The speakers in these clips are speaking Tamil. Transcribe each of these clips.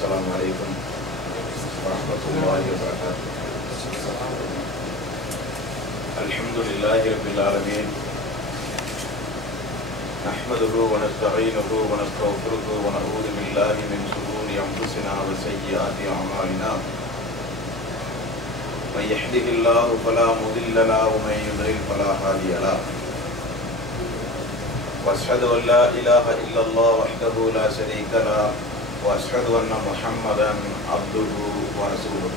السلام عليكم ورحمة الله وبركاته. الحمد لله رب العالمين، نحمده ونستعينه ونستغفره ونعوذ بالله من شرور أنفسنا وسيئات أعمالنا. من يهده الله فلا مضل له ومن يضلل فلا هادي له. واشهد ان لا اله الا الله وحده لا شريك له واشهد ان محمدا عبده ورسوله.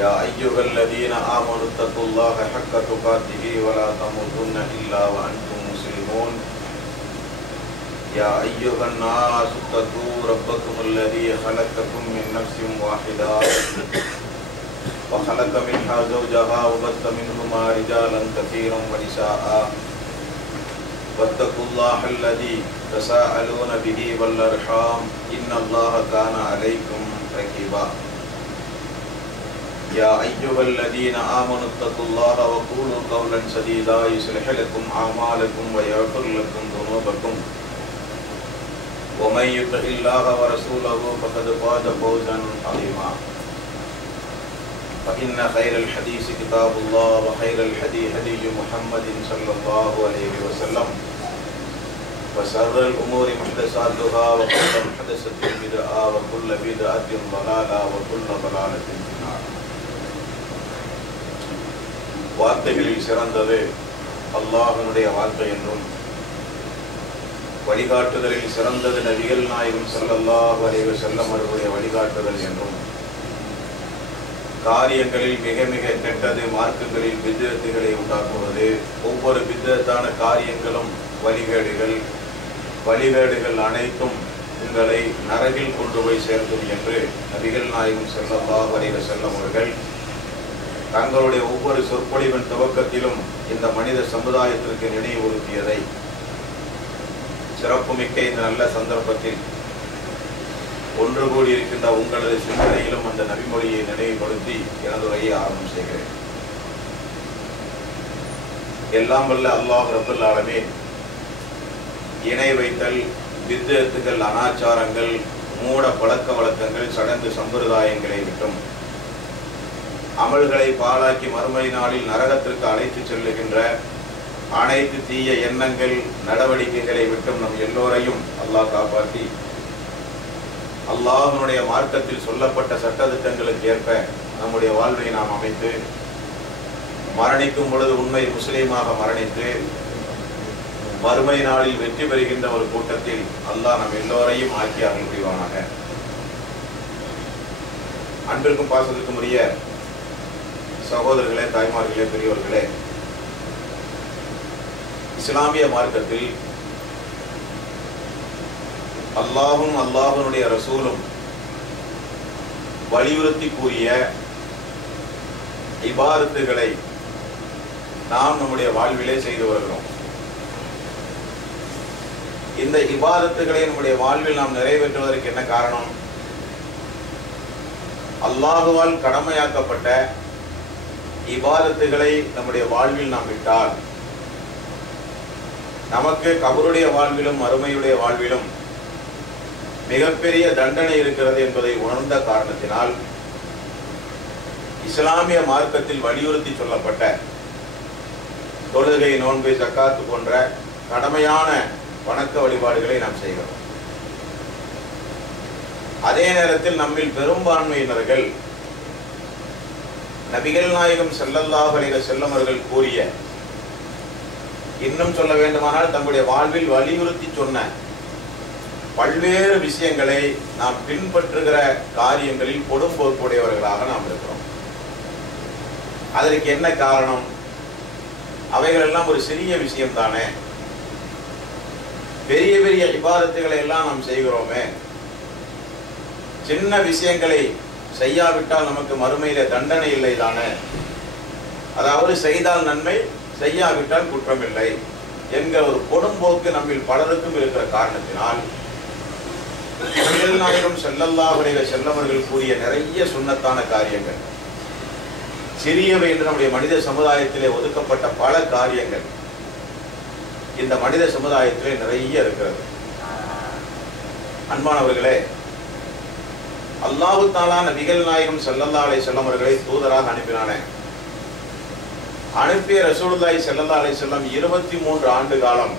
يا ايها الذين امنوا اتقوا الله حق تقاته ولا تموتن الا وانتم مسلمون. يا ايها الناس اتقوا ربكم الذي خلقكم من نفس واحده وخلق منها زوجها وبث منهما رجالا كثيرا ونساء واتقوا الله الذي تساءلون به والارحام ان الله كان عليكم رقيبا. يا ايها الذين امنوا اتقوا الله وقولوا قولا سديدا يصلح لكم اعمالكم ويغفر لكم ذنوبكم ومن يطع الله ورسوله فقد فاز فوزا عظيما. فإن خير الحديث كتاب الله وخير الهدي هدي محمد صلى الله عليه وسلم وشر الأمور محدثاتها وكل محدثة بدعة وكل بدعة ضلالة وكل ضلالة في النار. வார்த்தைகளில் சிறந்தது அல்லாஹ்வுடைய வார்த்தை என்றும் வழிகாட்டுதலில் சிறந்தது நபிகள் நாயகம் ஸல்லல்லாஹு அலைஹி வஸல்லம் அவர்களுடைய வழிகாட்டுதல் என்றும் காரியங்களில் மிக மிக கெட்டது மார்க்கங்களில் பித்அத்துகளை உண்டாக்குவது, ஒவ்வொரு பித்அத்தான காரியங்களும் வழிகேடுகள் அனைத்தும் உங்களை நரகில் கொண்டு போய் சேர்க்கும் என்று நபிகள் நாயகம் ஸல்லல்லாஹு அலைஹி வஸல்லம் அவர்கள் தங்களுடைய ஒவ்வொரு சொற்பொழிவின் துவக்கத்திலும் இந்த மனித சமுதாயத்திற்கு நினைவுறுத்தியதை சிறப்புமிக்க இந்த நல்ல சந்தர்ப்பத்தில் ஒன்று கூடி இருக்கின்ற உங்களது சிந்தனையிலும் அந்த நபிமொழியை நினைவுபடுத்தி எனது உரையை ஆரம்பம் செய்கிறேன். எல்லாம் வல்ல அல்லாஹ் ரப்பல் ஆலமீன் இணை வைத்தல், பித்அத்துகள், அனாச்சாரங்கள், மூட பழக்க வழக்கங்கள், சடங்கு சம்பிரதாயங்களை விட்டும் அமல்களை பாழாக்கி மறுமை நாளில் நரகத்திற்கு அழைத்து செல்லுகின்ற அனைத்து தீய எண்ணங்கள், நடவடிக்கைகளை விட்டும் நம் எல்லோரையும் அல்லாஹ் காப்பாற்றி அல்லாஹ்வுடைய மார்க்கத்தில் சொல்லப்பட்ட சட்டதிட்டங்களுக்கு ஏற்ப நம்முடைய வாழ்வை நாம் அமைத்து மரணிக்கும் பொழுது உண்மை முஸ்லீமாக மரணித்து மறுமை நாளில் வெற்றி பெறுகின்ற ஒரு கூட்டத்தில் அல்லாஹ் நம் எல்லோரையும் ஆக்கி அருள் புரிவானாக. அன்பிற்கும் பாசத்திற்கும் உரிய சகோதரர்களே, தாய்மார்களே, பெரியவர்களே, இஸ்லாமிய மார்க்கத்தில் அல்லாஹும் அல்லாஹ்வுடைய ரசூலும் வலியுறுத்தி கூறிய இபாதத்துகளை நாம் நம்முடைய வாழ்விலே செய்து வருகிறோம். இந்த இபாதத்துகளை நம்முடைய வாழ்வில் நாம் நிறைவேற்றுவதற்கு என்ன காரணம்? அல்லாஹுவால் கடமையாக்கப்பட்ட இபாதத்துகளை நம்முடைய வாழ்வில் நாம் விட்டால் நமக்கு கபருடைய வாழ்விலும் மறுமையுடைய வாழ்விலும் மிகப்பெரிய தண்டனை இருக்கிறது என்பதை உணர்ந்த காரணத்தினால் இஸ்லாமிய மார்க்கத்தில் வலியுறுத்தி சொல்லப்பட்ட தொழுகை, நோன்பு, ஜக்காத்து போன்ற கடமையான வணக்க வழிபாடுகளை நாம் செய்கிறோம். அதே நேரத்தில் நம்மில் பெரும்பான்மையினர்கள் நபிகள் நாயகம் ஸல்லல்லாஹு அலைஹி வஸல்லம் அவர்கள் கூறிய, இன்னும் சொல்ல வேண்டுமானால் தங்களுடைய வாழ்வில் வலியுறுத்தி சொன்ன பல்வேறு விஷயங்களை நாம் பின்பற்றுகிற காரியங்களில் கொடும்போக்குடையவர்களாக நாம் இருக்கிறோம். அதற்கு என்ன காரணம்? அவைகள் எல்லாம் ஒரு சிறிய விஷயம் தானே, பெரிய பெரிய இபாதத்துகளை எல்லாம் நாம் செய்கிறோமே, சின்ன விஷயங்களை செய்யாவிட்டால் நமக்கு மறுமையில தண்டனை இல்லை தானே, அதாவது செய்தால் நன்மை, செய்யாவிட்டால் குற்றமில்லை என்கிற ஒரு கொடும்போக்கு நம்மில் பலருக்கும் இருக்கிற காரணத்தினால் நபிகள் நாயகம் ஸல்லல்லாஹு அலைஹி வஸல்லம் அவர்கள் கூறிய நிறைய சுன்னத்தான காரியங்கள், சிறியவை என்று நம்முடைய மனித சமுதாயத்திலே ஒதுக்கப்பட்ட பல காரியங்கள் இந்த மனித சமுதாயத்திலே நிறைய இருக்கிறது. அன்பானவர்களே, அல்லாஹு தஆலா நபிகள் நாயகம் ஸல்லல்லாஹு அலைஹி வஸல்லம் அவர்களை தூதராக அனுப்பினானே. அனுப்பிய ரசூலுல்லாஹி ஸல்லல்லாஹு அலைஹி வஸல்லம் 23 ஆண்டு காலம்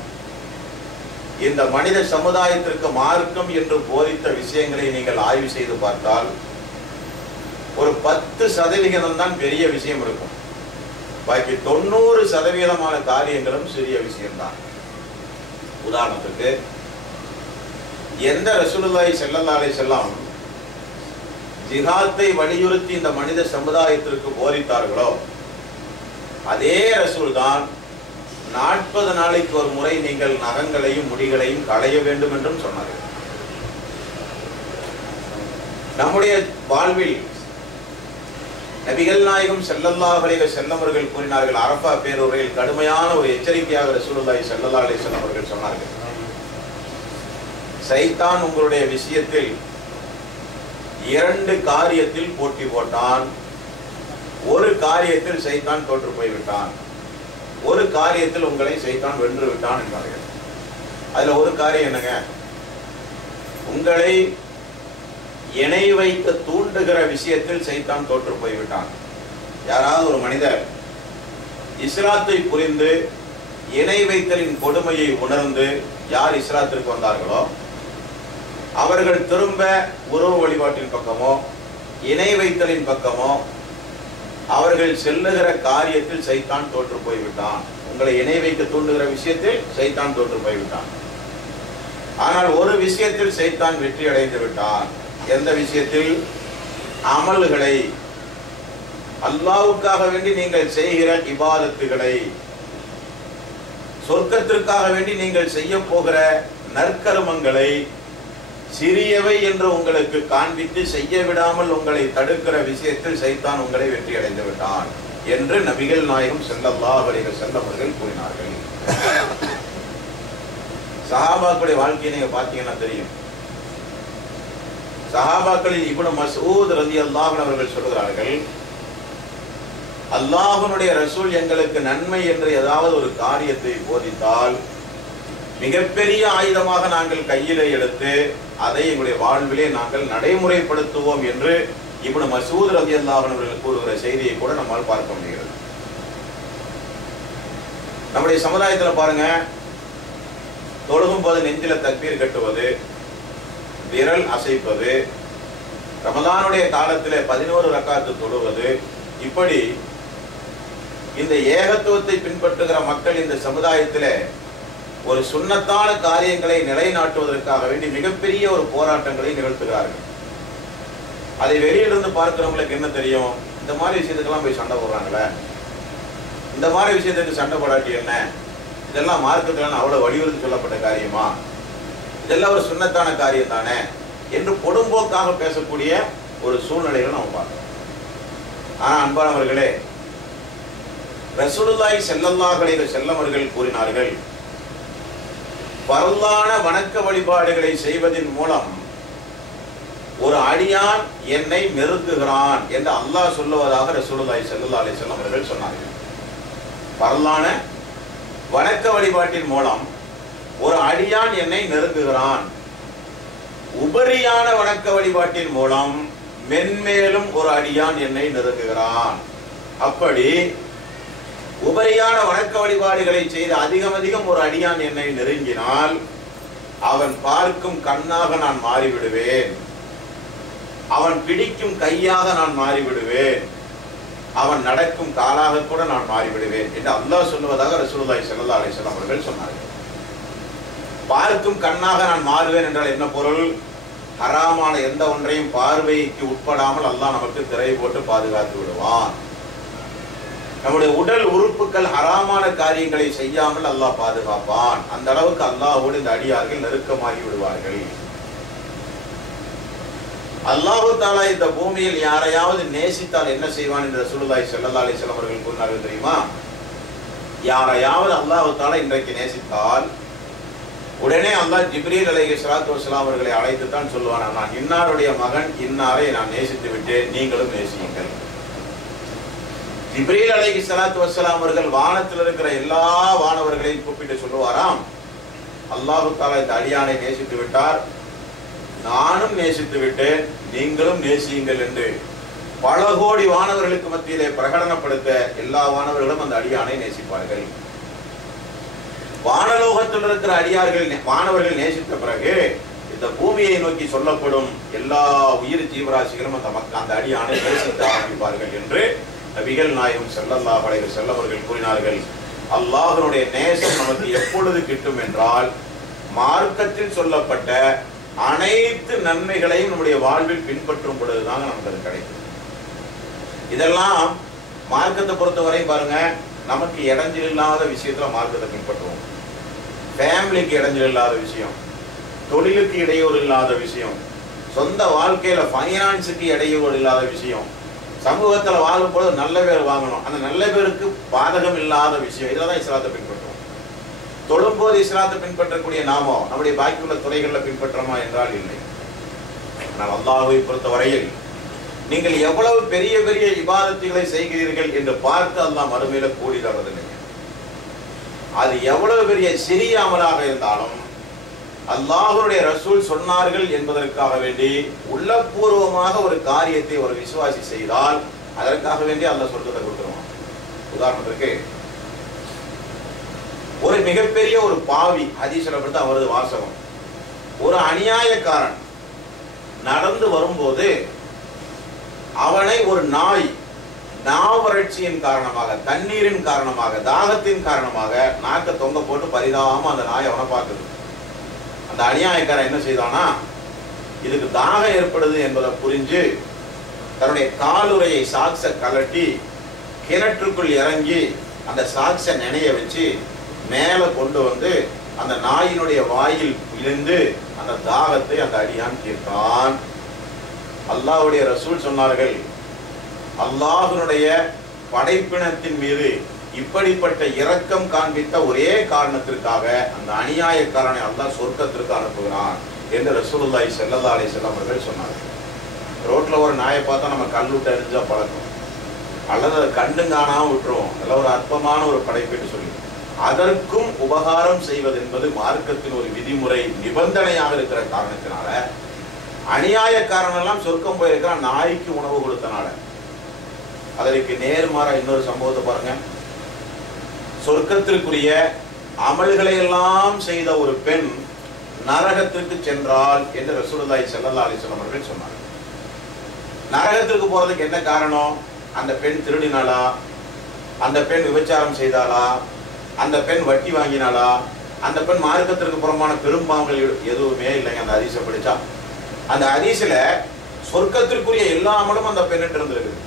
இந்த மனித சமுதாயத்திற்கு மார்க்கம் என்று போதித்த விஷயங்களை நீங்கள் ஆய்வு செய்து பார்த்தால் ஒரு 10% தான் பெரிய விஷயம் இருக்கும். பாக்கி 90% காரியங்களும் சிறிய விஷயம்தான். உதாரணத்துக்கு, எந்த ரசூலுல்லாஹி ஸல்லல்லாஹு அலைஹி வஸல்லம் ஜிஹாத்தை வலியுறுத்தி இந்த மனித சமுதாயத்திற்கு போதித்தார்களோ அதே ரசூல் தான் 40 நாளைக்கு ஒரு முறை நீங்கள் நகங்களையும் முடிகளையும் களைய வேண்டும் என்றும் சொன்னார்கள். நம்முடைய வாழ்வில் நபிகள் நாயகம் ஸல்லல்லாஹு அலைஹி வஸல்லம் அவர்கள் கூறினார்கள், அரஃபா பேருரையில் கடுமையான ஒரு எச்சரிக்கையாக ரசூலுல்லாஹி ஸல்லல்லாஹு அலைஹி வஸல்லம் அவர்கள் சொன்னார்கள், சைத்தான் உங்களுடைய விஷயத்தில் 2 காரியத்தில் போட்டி போட்டான். ஒரு காரியத்தில் சைத்தான் தோற்று போய்விட்டான், ஒரு காரியத்தில் உங்களை சைத்தான் வென்று விட்டான் என்றார்கள். அதுல ஒரு காரியம் என்னங்க? உங்களை இணை வைத்து தூண்டுகிற விஷயத்தில் சைத்தான் தோற்று போய்விட்டான். யாராவது ஒரு மனிதர் இஸ்லாத்தை புரிந்து இணை வைத்தலின் கொடுமையை உணர்ந்து யார் இஸ்லாத்திற்கு வந்தார்களோ அவர்கள் திரும்ப உறவு வழிபாட்டின் பக்கமோ இணை வைத்தலின் பக்கமோ அவர்கள் செல்லுகிற காரியத்தில் சைத்தான் தோற்று போய்விட்டான். உங்களை இணை வைக்க தூண்டுகிற விஷயத்தில் சைத்தான் தோற்று போய்விட்டான். ஆனால் ஒரு விஷயத்தில் சைத்தான் வெற்றி அடைந்து விட்டான். எந்த விஷயத்தில்? அமல்களை, அல்லாஹ்வுக்காக வேண்டி நீங்கள் செய்கிற இபாதத்துகளை, சொர்க்கத்திற்காக வேண்டி நீங்கள் செய்ய போகிற நற்கர்மங்களை சிறியவை என்று உங்களுக்கு காண்பித்து செய்ய விடாமல் உங்களை தடுக்கிற விஷயத்தில் சைத்தான் உங்களை வெற்றி அடைந்து விட்டான் என்று நபிகள் நாயகம் ஸல்லல்லாஹு அலைஹி வஸல்லம் அவர்கள் கூறினார்கள். சஹாபாக்களுடைய வாழ்க்கையை நீங்க பார்த்தீங்கன்னா தெரியும். சஹாபாக்களில் இப்னு மஸ்ஊத் ரலியல்லாஹு அன்ஹு அவர்கள் சொல்கிறார்கள், அல்லாஹ்வுடைய ரசூல் எங்களுக்கு நன்மை என்று ஏதாவது ஒரு காரியத்தை போதித்தால் மிகப்பெரிய ஆயுதமாக நாங்கள் கையிலே எடுத்து அதை எங்களுடைய வாழ்விலே நாங்கள் நடைமுறைப்படுத்துவோம் என்று இப்னு மஸ்ஊத் ரலியல்லாஹு அன்ஹு அவர்கள் கூறுகிற செய்தியை கூட நம்மால் பார்க்க முடிகிறது. நம்முடைய சமுதாயத்தில் பாருங்க, தொழுகும் போது நெஞ்சில தக்பீர் கட்டுவது, விரல் அசைப்பது, ரமலானுடைய காலத்தில் 11 ரக்காத்து தொழுவது, இப்படி இந்த ஏகத்துவத்தை பின்பற்றுகிற மக்கள் இந்த சமுதாயத்தில் ஒரு சுன்னத்தான காரியங்களை நிலைநாட்டுவதற்காக வேண்டி மிகப்பெரிய ஒரு போராட்டங்களை நிகழ்த்துகிறார்கள். அதை வெளியிலிருந்து பார்க்கிறவங்களுக்கு என்ன தெரியும்? இந்த மாதிரி விஷயத்துக்கெல்லாம் போய் சண்டை போடுறாங்களே, இந்த மாதிரி விஷயத்துக்கு சண்டை போடாட்டி என்ன, இதெல்லாம் மார்க்கத்தில் அவ்வளவு வலியுறுத்தி சொல்லப்பட்ட காரியமா, இதெல்லாம் ஒரு சுன்னத்தான காரியம் தானே என்று பொடும்போக்காக பேசக்கூடிய ஒரு சூழ்நிலைகளை நம்ம பார்க்கிறோம். ஆனா அன்பானவர்களே, ரசூலுல்லாஹி ஸல்லல்லாஹு அலைஹி வஸல்லம் அவர்கள் கூறினார்கள், பரலான வணக்க வழிபாடுகளை செய்வதன் மூலம் ஒரு அடியான் என்னை நெருங்குகிறான் என்று அல்லாஹ் சொல்லுவதாக ரசூலுல்லாஹி ஸல்லல்லாஹு அலைஹி வஸல்லம் அவர்கள் சொன்னார்கள். பரலான வணக்க வழிபாட்டின் மூலம் ஒரு அடியான் என்னை நெருங்குகிறான், உபரியான வணக்க வழிபாட்டின் மூலம் மென்மேலும் ஒரு அடியான் என்னை நெருங்குகிறான். அப்படி உபரியான வணக்க வழிபாடுகளை செய்து அதிகம் ஒரு அடியான் என்னை நெருங்கினால் அவன் பார்க்கும் கண்ணாக நான் மாறிவிடுவேன், அவன் பிடிக்கும் கையாக நான் மாறிவிடுவேன், அவன் நடக்கும் காலாக கூட நான் மாறிவிடுவேன் என்று அல்லாஹ் சொல்லுவதாக ரசூலுல்லாஹி ஸல்லல்லாஹு அலைஹி வஸல்லம் அவர்கள் சொன்னார்கள். பார்க்கும் கண்ணாக நான் மாறுவேன் என்றால் என்ன பொருள்? ஹராமான எந்த ஒன்றையும் பார்வைக்கு உட்படாமல் அல்லாஹ் நமக்கு திரை போட்டு பாதுகாத்து விடுவான். நம்முடைய உடல் உறுப்புகள் ஹராமான காரியங்களை செய்யாமல் அல்லாஹ் பாதுகாப்பான். அந்த அளவுக்கு அல்லாஹ்வோடு இந்த அடியார்கள் நெருக்கமாகி விடுவார்கள். அல்லாஹு தஆலா இந்த பூமியில் யாரையாவது நேசித்தால் என்ன செய்வான் என்று ரசூலுல்லாஹி ஸல்லல்லாஹு அலைஹி வஸல்லம் அவர்கள் கூறினார்கள் தெரியுமா? யாரையாவது அல்லாஹு தஆலா இன்றைக்கு நேசித்தால் உடனே அல்லாஹ் ஜிப்ரீல் அலைஹிஸ்ஸலாத்து வஸ்ஸலாம் அவர்களை அழைத்து தான் சொல்லுவான், நான் இன்னாருடைய மகன் இன்னாரை நான் நேசித்து விட்டேன், நீங்களும் நேசியுங்கள். ஜிப்ரீல் அலைஹிஸ்ஸலாத்து வஸ்ஸலாம் அவர்கள் வானத்தில் இருக்கிற எல்லா வானவர்களையும் கூப்பிட்டு சொல்லுவாராம், அல்லாஹு தஆலா இந்த அடியானை நேசித்து விட்டார், நானும் நேசித்து விட்டேன், நீங்களும் நேசியுங்கள் என்று பல கோடி வானவர்களுக்கு மத்தியிலே பிரகடனப்படுத்த எல்லா வானவர்களும் அந்த அடியானை நேசிப்பார்கள். வானலோகத்தில் இருக்கிற அடியார்கள் வானவர்கள் நேசித்த பிறகு இந்த பூமியை நோக்கி சொல்லப்படும் எல்லா உயிர் ஜீவராசிகளும் அந்த அடியானை நேசிக்க ஆரம்பிப்பார்கள் என்று நபிகள் நாயகம் ஸல்லல்லாஹு அலைஹி வஸல்லம் அவர்கள் கூறினார்கள். அல்லாஹ்வுடைய நேசம் நமக்கு எப்பொழுது கிட்டும் என்றால், மார்க்கத்தில் சொல்லப்பட்ட அனைத்து நன்மைகளையும் நம்முடைய வாழ்வில் பின்பற்றும் பொழுதுதான் நமக்கு அது கிடைக்கும். இதெல்லாம் மார்க்கத்தை பொறுத்தவரை பாருங்க, நமக்கு இடைஞ்சல் இல்லாத விஷயத்துல மார்க்கத்தை பின்பற்றுவோம். ஃபேமிலிக்கு இடைஞ்சல் இல்லாத விஷயம், தொழிலுக்கு இடையூறு இல்லாத விஷயம், சொந்த வாழ்க்கையில ஃபைனான்ஸுக்கு இடையூறு இல்லாத விஷயம், சமூகத்துல வாழும் பொழுது நல்ல பேர் வாங்கணும், அந்த நல்ல பேருக்கு பாதகம் இல்லாத விஷயம், இதெல்லாம் இஸ்லாத்தை பின்பற்றுவோம். தொழும்போது இஸ்லாத்தை பின்பற்றக்கூடிய நாமோ நம்முடைய பாக்கியுள்ள துறைகளில் பின்பற்றமா என்றால் இல்லை. ஆனால் அல்லாஹ்வை பொறுத்தவரையில் நீங்கள் எவ்வளவு பெரிய பெரிய இபாதத்துகளை செய்கிறீர்கள் என்று பார்த்து அல்லாஹ் மறுமையில கூலி தரதில்லை. அது எவ்வளவு பெரிய சிறிய அமலாக இருந்தாலும் அல்லாஹ்வுடைய ரசூல் சொன்னார்கள் என்பதற்காக வேண்டி உள்ளபூர்வமாக ஒரு காரியத்தை ஒரு விசுவாசி செய்தால் அதற்காக வேண்டி அல்லாஹ் சொர்க்கத்தை கொடுத்துருவான். உதாரணத்திற்கு ஒரு மிகப்பெரிய ஒரு பாவி, ஹதீஸ்ல படுத்த அவரது வாசகம், ஒரு அநியாயக்காரன் நடந்து வரும்போது அவனை ஒரு நாய் நாவறட்சியின் காரணமாக, தண்ணீரின் காரணமாக, தாகத்தின் காரணமாக நாக்க தொங்க போட்டு பரிதாபமா அந்த நாய் அவனை பார்க்குது. அந்த அநியாயக்காரன் என்ன செய்தானா, இதுக்கு தாகம் ஏற்படுது என்பதை புரிஞ்சு தன்னுடைய காலுறையை சாக்ஸ கலட்டி கிணற்றுக்குள் இறங்கி அந்த சாக்ஸ நினைய வச்சு மேல கொண்டு வந்து அந்த நாயினுடைய வாயில் விழுந்து அந்த தாகத்தை அந்த அடியான் தீர்த்தான். அல்லாஹ்வுடைய ரசூல் சொன்னார்கள், அல்லாஹ்வுடைய படைப்பினத்தின் மீது இப்படிப்பட்ட இரக்கம் காண்பித்த ஒரே காரணத்திற்காக அந்த அநியாயக்காரனை அல்லாஹ் சொர்க்கத்திற்கு அனுப்புகிறான் என்று ரசூலுல்லாஹி ஸல்லல்லாஹு அலைஹி வஸல்லம் அவர்கள் சொன்னார்கள். ரோட்ல ஒரு நாயை பார்த்தா நம்ம கல்லுட்டு அடிஞ்சா பழக்கம், அல்லது அதை கண்டும் காணாம விட்டுருவோம், அதெல்லாம் ஒரு அற்பமான ஒரு படைப்புன்னு சொல்லி அதற்கும் உபகாரம் செய்வது என்பது மார்க்கத்தின் ஒரு விதிமுறை நிபந்தனையாக இருக்கிற காரணத்தினால அநியாயக்காரன் எல்லாம் சொர்க்கம் போயிருக்கிறான் நாய்க்கு உணவு கொடுத்தனால. அதற்கு நேர்மாறா இன்னொரு சம்பவத்தை பாருங்க. சொர்க்கத்திற்குரிய அமல்களை எல்லாம் செய்த ஒரு பெண் நரகத்திற்கு சென்றால் என்று ரசூலுல்லாஹி ஸல்லல்லாஹு அலைஹி வஸல்லம் அவர்கள் சொன்னார்கள். நரகத்திற்கு போறதுக்கு என்ன காரணம்? அந்த பெண் திருடினாளா, அந்த பெண் விபச்சாரம் செய்தாளா, அந்த பெண் வட்டி வாங்கினாளா, அந்த பெண் மார்க்கத்திற்கு புறமான பெரும்பாவங்கள் எதுவுமே இல்லைங்க. அந்த ஹதீஸை படிச்சா அந்த ஹதீஸ்ல சொர்க்கத்திற்குரிய எல்லா அமலும் அந்த பெண்ணிட்டு இருந்திருக்குது.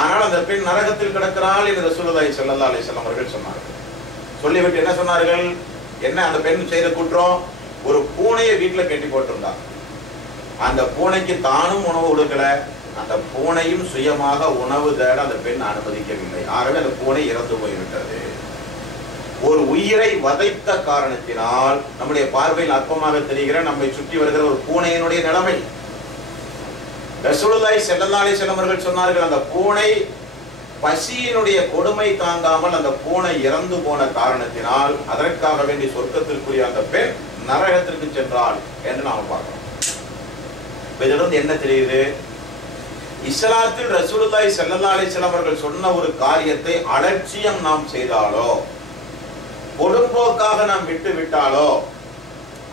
ஆனால் அந்த பெண் நரகத்தில் கிடக்கிறாள் என்று ரசூலுல்லாஹி ஸல்லல்லாஹு அலைஹி வஸல்லம் அவர்கள் சொன்னார்கள். சொல்லிவிட்டு என்ன சொன்னார்கள்? என்ன அந்த பெண் செய்த குற்றம்? ஒரு பூனையை வீட்டுல கட்டி போட்டிருந்தார். அந்த பூனைக்கு தானும் உணவு கொடுக்கல, அந்த பூனையும் சுயமாக உணவு தேட அந்த பெண் அனுமதிக்கவில்லை. ஆகவே அந்த பூனை இறந்து போய்விட்டது. ஒரு உயிரை வதைத்த காரணத்தினால் நம்முடைய பார்வையில் அற்பமாக தெரிகிற நம்மை சுற்றி வருகிற ஒரு பூனையினுடைய நிலைமை. ரசூலுல்லாஹி ஸல்லல்லாஹு அலைஹி வஸல்லம் அவர்கள் சொன்னார்கள், அந்த பூனை பசியினுடைய கொடுமை தாங்காமல் அந்த பூனை இறந்து போன காரணத்தினால் அதற்காக வேண்டி சொர்க்கத்திற்குரிய அந்த பெண் நரகத்திற்கு சென்றாள் என்று நாம் பார்க்கிறோம். இதிலிருந்து என்ன தெரியுது? இஸ்லாத்தில் ரசூலுல்லாஹி ஸல்லல்லாஹு அலைஹி வஸல்லம் அவர்கள் சொன்ன ஒரு காரியத்தை அலட்சியம் நாம் செய்தாலோ, கொடும்போக்காக நாம் விட்டு விட்டாலோ,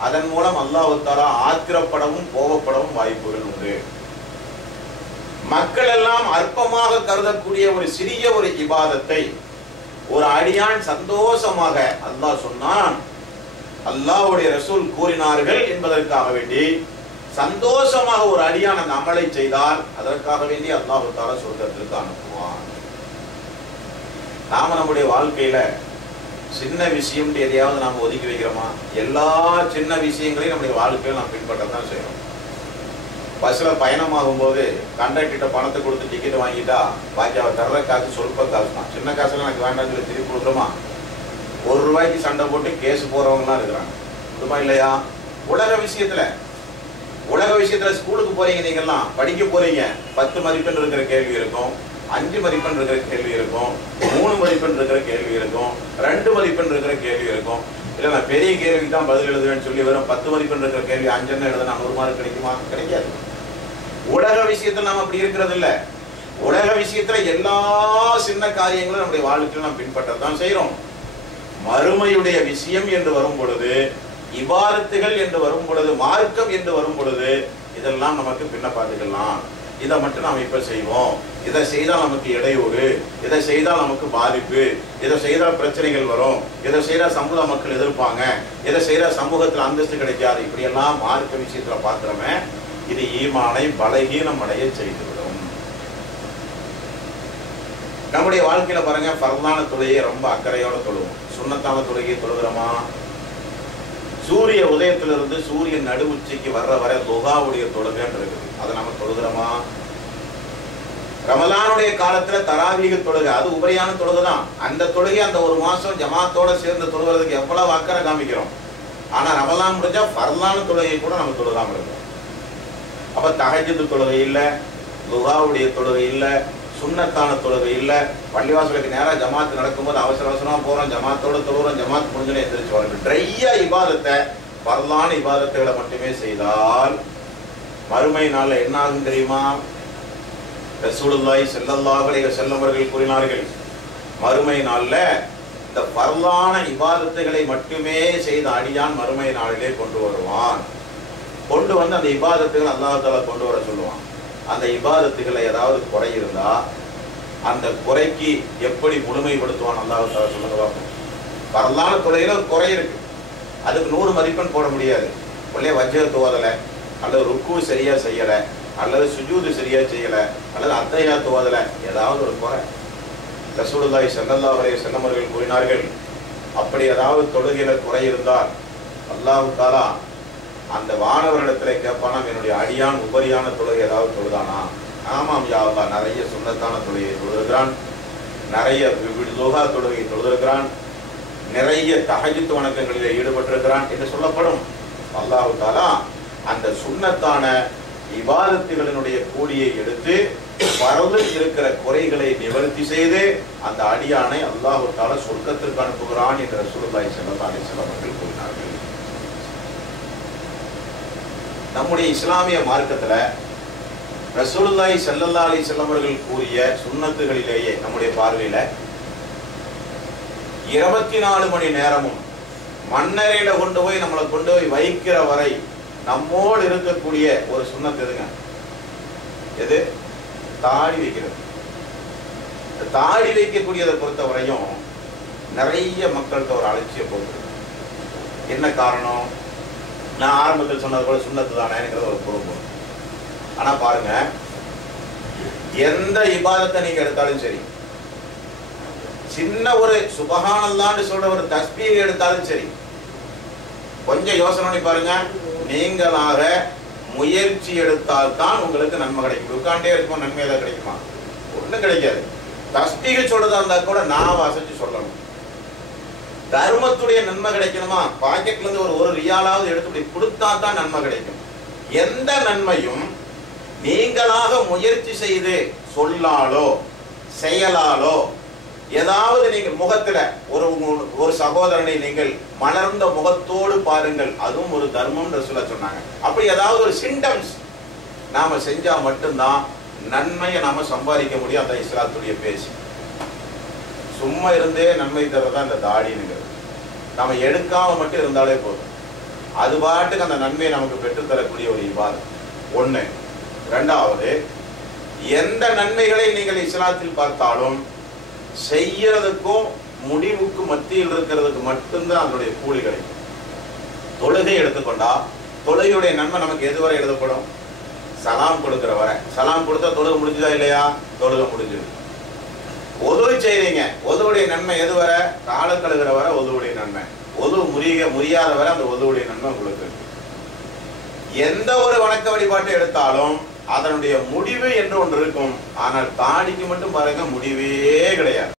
அதன் மூலம் அல்லாஹ் தஆலா ஆத்திரப்படவும் கோபப்படவும் வாய்ப்புகள் உண்டு. மக்கள் எல்லாம் அற்பமாக கருதக்கூடிய ஒரு சிறிய ஒரு இபாதத்தை ஒரு அடியான் சந்தோஷமாக அல்லாஹ் சொன்னான், அல்லாஹ்வுடைய ரசூல் கூறினார்கள் என்பதற்காக வேண்டி சந்தோஷமாக ஒரு அடியான் அந்த அமலை செய்தால் அதற்காக வேண்டி அல்லாஹ் தஆலா சொர்க்கத்திற்கு அனுப்புவான். நாம நம்முடைய வாழ்க்கையில சின்ன விஷயம் எதையாவது நாம் ஒதுக்கி வைக்கிறோமா? எல்லா சின்ன விஷயங்களையும் நம்முடைய வாழ்க்கையில் நாம் பின்பற்றத்தான் செய்யறோம். பஸ்ல பயணமாகும் போது கண்டக்டர்கிட்ட பணத்தை கொடுத்து டிக்கெட் வாங்கிட்டா பாக்கி அவர் தர்ற காசு சொல்ப காசு தான். சின்ன காசுலாம் எனக்கு வேண்டாம்னு சொல்லி திருப்பி கொடுக்குறோமா? ₹1 சண்டை போட்டு கேஸ் போறவங்கலாம் இருக்கிறாங்க. உண்மை இல்லையா? உலக விஷயத்துல ஸ்கூலுக்கு போறீங்க, நீங்கெல்லாம் படிக்க போறீங்க, 10 மதிப்பெண் இருக்கிற கேள்வி இருக்கும், 5 மதிப்பெண் இருக்கிற கேள்வி இருக்கும், 3 மதிப்பெண் இருக்கிற கேள்வி இருக்கும், 2 மதிப்பெண் இருக்கிற கேள்வி இருக்கும். இல்லை நான் பெரிய கேள்விக்கு தான் பதில் எழுதுவேன்னு சொல்லி வெறும் 10 மதிப்பெண் இருக்கிற கேள்வி 5 எழுதுனா 100 மார்க் கிடைக்குமா? கிடைக்காது. உலக விஷயத்துல நாம் அப்படி இருக்கிறது இல்லை. உலக விஷயத்துல எல்லா சின்ன காரியங்களும் நம்முடைய வாழ்க்கையில் நாம் பின்பற்றத்தான் செய்யறோம். மறுமையுடைய விஷயம் என்று வரும் பொழுது, இபாதத்துகள் என்று வரும் பொழுது, மார்க்கம் என்று வரும் பொழுது, இதெல்லாம் நமக்கு பின்ன பார்த்துக்கலாம். இதை மட்டும் நாம் இப்ப செய்வோம், இதை செய்தால் நமக்கு இடையூறு, இதை செய்தால் நமக்கு பாதிப்பு, இதை செய்தால் பிரச்சனைகள் வரும், இதை செய்தால் சமூக மக்கள் எதிர்ப்பாங்க, இதை செய்தால் சமூகத்தில் அந்தஸ்து கிடைக்காது, இப்படியெல்லாம் மார்க்க விஷயத்துல பார்க்கிறோமே, இது ஈமானை பலகீனம் அடைய செய்துவிடும். நம்முடைய வாழ்க்கையில பாருங்க, ஃபர்தான தொழுகையை ரொம்ப அக்கறையோட தொழுவோம். சுன்னத்தான தொழுகையை தொழுகிறோமா? சூரிய உதயத்திலிருந்து சூரியன் நடு உச்சிக்கு வர்ற வரை துஹாவுடைய தொழுகைன்னு இருக்குது, அதை நம்ம தொழுகிறோமா? ரமலானுடைய காலத்துல தராவீக தொழுகை, அது உபரியான தொழுகை தான். அந்த தொழுகை அந்த ஒரு மாசம் ஜமாத்தோட சேர்ந்து தொழுகிறதுக்கு எவ்வளவு அக்கறை காமிக்கிறோம். ஆனா ரமலான் முடிஞ்சா ஃபர்லான தொழுகை கூட நம்ம தொழுகாம இருக்கோம். அப்ப தஹஜ்ஜுத் தொழுகை இல்ல, துஹாவுடைய தொழுகை இல்ல, சுன்னத்தான தொழுகை இல்ல. பள்ளிவாசலுக்கு நேரம் ஜமாத்து நடக்கும்போது அவசர அவசரமா போறோம், ஜமாத்தோட தொழுகிறோம், ஜமாத் முடிஞ்சோன்னு எந்திரிச்சு வரோம். ட்ரையா இபாதத்தை, ஃபர்லான இபாதத்துகளை மட்டுமே செய்தால் மறுமை நாள்ல என்ன ஆகும் தெரியுமா? ரசூலுல்லாஹி ஸல்லல்லாஹு அலைஹி வஸல்லம் அவர்கள் கூறினார்கள், மறுமை நாள்ல இந்த ஃபர்லான இபாதத்துகளை மட்டுமே செய்த அடியான் மறுமை நாளிலே கொண்டு வருவான். கொண்டு வந்து அந்த இபாதத்துகள் அல்லாஹ் தஆலா கொண்டு வர சொல்லுவான். அந்த இபாதத்துகளை ஏதாவது குறை இருந்தா அந்த குறைக்கு எப்படி முழுமைப்படுத்துவான் அல்லாஹ் தஆலா சொல்லுங்க பார்ப்போம். ஃபர்லான தொழுகையில ஒரு குறை இருக்கு, அதுக்கு 100 மதிப்பெண் போட முடியாது. உள்ளே வஜ்ஹத் ஓதலை, அல்லது ருக்கு சரியா செய்யல, அல்லது சுஜூது சரியா செய்யல, அல்லது அத்தஹியாத் ஓதலை, ஏதாவது ஒரு குறை. ரசூலுல்லாஹி ஸல்லல்லாஹு அலைஹி வஸல்லம் அவர்கள் கூறினார்கள், அப்படி ஏதாவது தொழுகையில குறை இருந்தால் அல்லாஹ் தஆலா அந்த வானவரிடத்துல கேட்பானாம், என்னுடைய அடியான் உபரியான தொழுகை ஏதாவது தொழுதானா? ஆமாம் யா அல்லாஹ், நிறைய சுன்னத்தான தொழுகையை தொழுகிறான், நிறைய துஹா தொழுகையை தொழுகிறான், நிறைய தஹஜ்ஜுத் வணக்கங்களிலே ஈடுபட்டிருக்கிறான் என்று சொல்லப்படும். அல்லாஹ் தஆலா அந்த சுன்னத்தான இபாதத்துகளினுடைய கூலியை எடுத்து பரவலில் இருக்கிற குறைகளை நிவர்த்தி செய்து அந்த அடியானை அல்லாஹ் தஆலா சொர்க்கத்திற்கு அனுப்புகிறான் என்று ரசூலுல்லாஹி ஸல்லல்லாஹு அலைஹி வஸல்லம் அவர்கள் கூறினார்கள். நம்முடைய இஸ்லாமிய மார்க்கத்துல ரசூலுல்லாஹி ஸல்லல்லாஹு அலைஹி வஸல்லம் அவர்கள் கூறிய சுன்னத்துகளிலேயே நம்முடைய பார்வையில 24 மணி நேரமும் மண்ணறையில கொண்டு போய் நம்மளை கொண்டு போய் வைக்கிற வரை நம்மோடு இருக்கக்கூடிய ஒரு சுன்னத் எதுங்க? எது? தாடி வைக்கிறது. தாடி வைக்கக்கூடியதை பொறுத்த வரையும் நிறைய மக்கள்கிட்ட ஒரு அலட்சியம் போகுது. என்ன காரணம்? நான் ஆரம்பத்தில் சொன்னது போல சுன்னத்து தானே இருக்கிறது ஒரு பொறுப்பு. ஆனா பாருங்க, எந்த இபாதத்தை நீங்க எடுத்தாலும் சரி, சின்ன ஒரு சுபஹானல்லாஹ்னு சொல்ற ஒரு தஸ்பீஹ் எடுத்தாலும் சரி, கொஞ்சம் யோசனை பண்ணி பாருங்க. நீங்களாக முயற்சி எடுத்தால் தான் உங்களுக்கு நன்மை கிடைக்கும். உட்காண்டே இருக்கும் நன்மை ஏதாவது கிடைக்குமா? ஒன்றும் கிடைக்காது. தஸ்பீஹ் சொல்றதா இருந்தா கூட நான் வாசிச்சு சொல்லணும். தர்மத்துடைய நன்மை கிடைக்கணுமா? பாக்கெட்ல இருந்து ஒரு ரியாலாவது எடுத்து கொடுத்தா தான் நன்மை கிடைக்கும். எந்த நன்மையும் நீங்களாக முயற்சி செய்து சொல்லாலோ செயலாலோ, ஏதாவது நீங்கள் முகத்துல ஒரு சகோதரனை நீங்கள் மலர்ந்த முகத்தோடு பாருங்கள், அதுவும் ஒரு தர்மம் ரசூலுல்லாஹ் சொன்னாங்க. அப்படி ஏதாவது ஒரு சிம்டம்ஸ் நாம செஞ்சா மட்டும்தான் நன்மையை நாம சம்பாதிக்க முடியும். அந்த இஸ்லாத்துடைய பேச்சு சும்மா இருந்தே நன்மை தரதான் இந்த தாடிங்கிறது. நம்ம எடுக்காம மட்டும் இருந்தாலே போதும், அது பாட்டுக்கு அந்த நன்மையை நமக்கு பெற்றுத்தரக்கூடிய ஒரு இபாதத் ஒண்ணு. இரண்டாவது, எந்த நன்மைகளை நீங்கள் இஸ்லாத்தில் பார்த்தாலும் செய்யறதுக்கும் முடிவுக்கும் மத்தியில் இருக்கிறதுக்கு மட்டும்தான் அதனுடைய கூலி கிடைக்கும். தொழுகை எடுத்துக்கொண்டா தொழுகையுடைய நன்மை நமக்கு எதுவரை எழுதப்படும்? சலாம் கொடுக்கிற வரை. சலாம் கொடுத்தா தொழுகை முடிஞ்சுதா இல்லையா? தொழுகை முடிஞ்சது. ஒது செய்றீங்க, ஒதுவுடைய நன்மை எதுவரை? கால கழுகிற வரை ஒதுவுடைய நன்மை. ஒது முடியாத வரை அந்த ஒதுவுடைய நன்மை உங்களுக்கு. எந்த ஒரு வணக்க வழிபாட்டை எடுத்தாலும் அதனுடைய முடிவு என்று ஒன்று இருக்கும். ஆனால் தாடிக்கு மட்டும் பாருங்க, முடிவே கிடையாது.